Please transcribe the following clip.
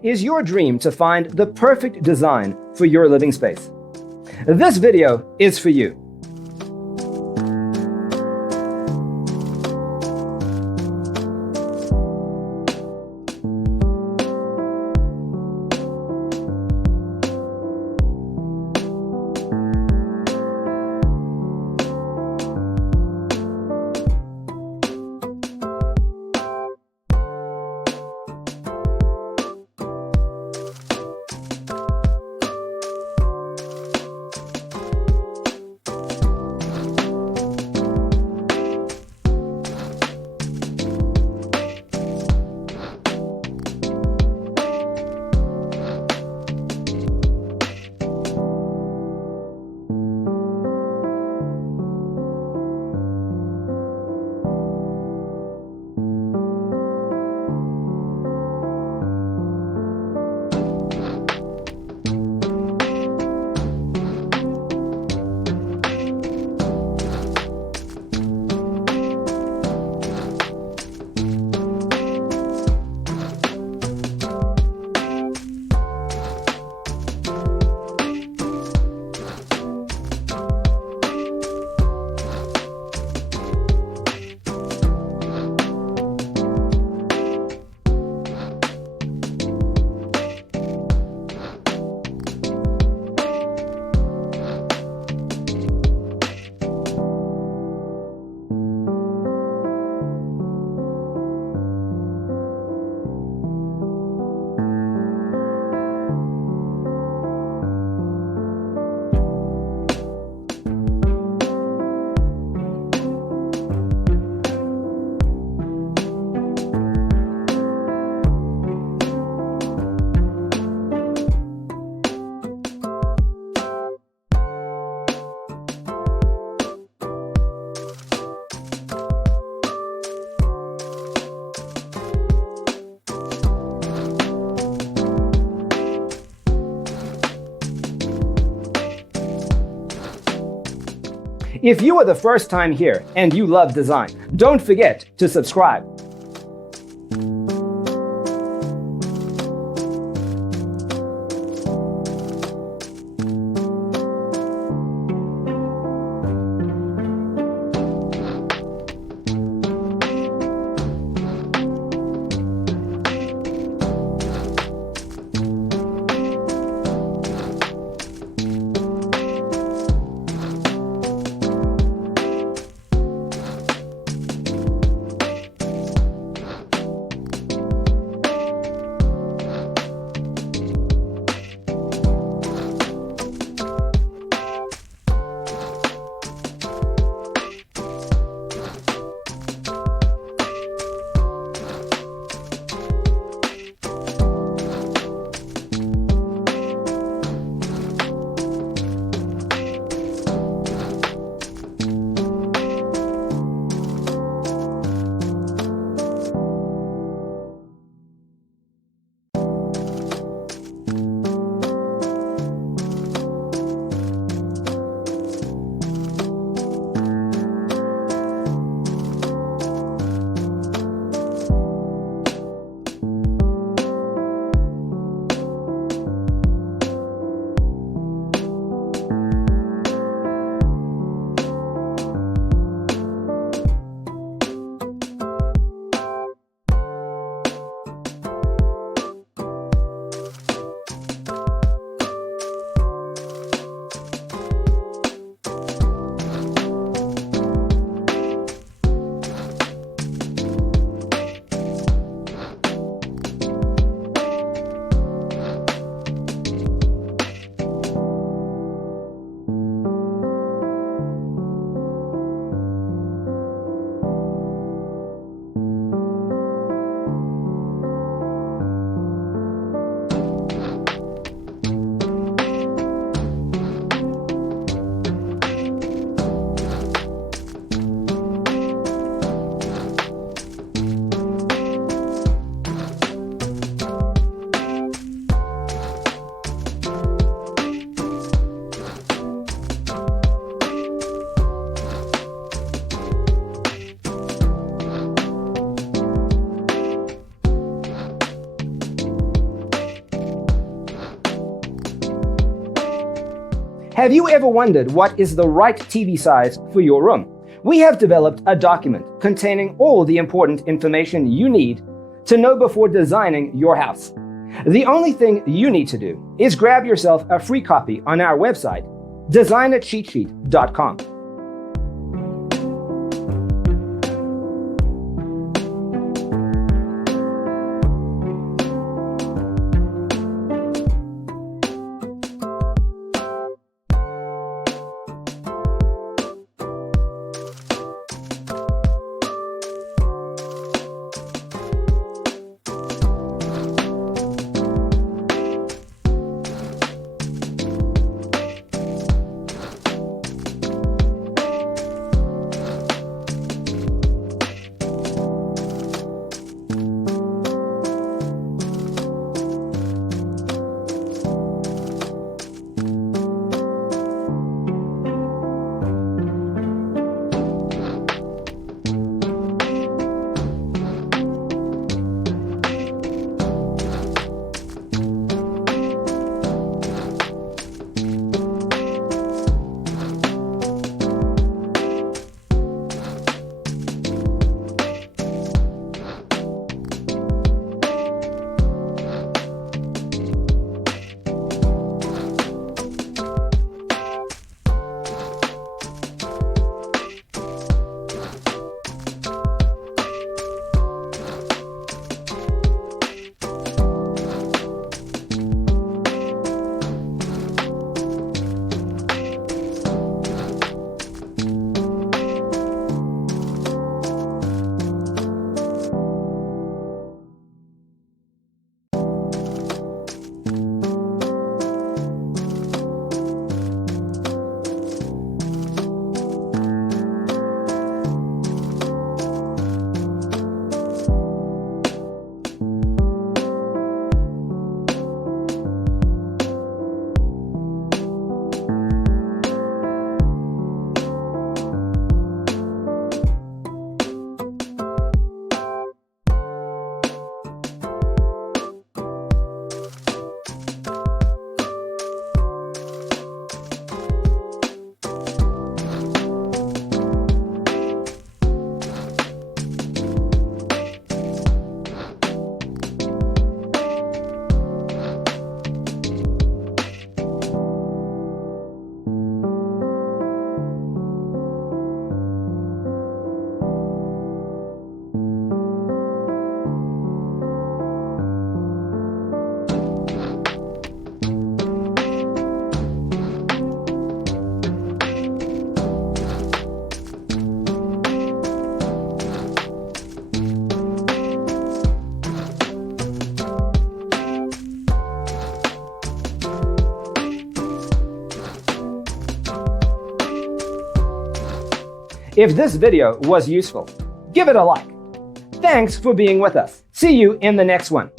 Is your dream to find the perfect design for your living space? This video is for you. If you are the first time here and you love design, don't forget to subscribe. Have you ever wondered what is the right TV size for your room? We have developed a document containing all the important information you need to know before designing your house. The only thing you need to do is grab yourself a free copy on our website, designercheatsheet.com. If this video was useful, give it a like. Thanks for being with us. See you in the next one.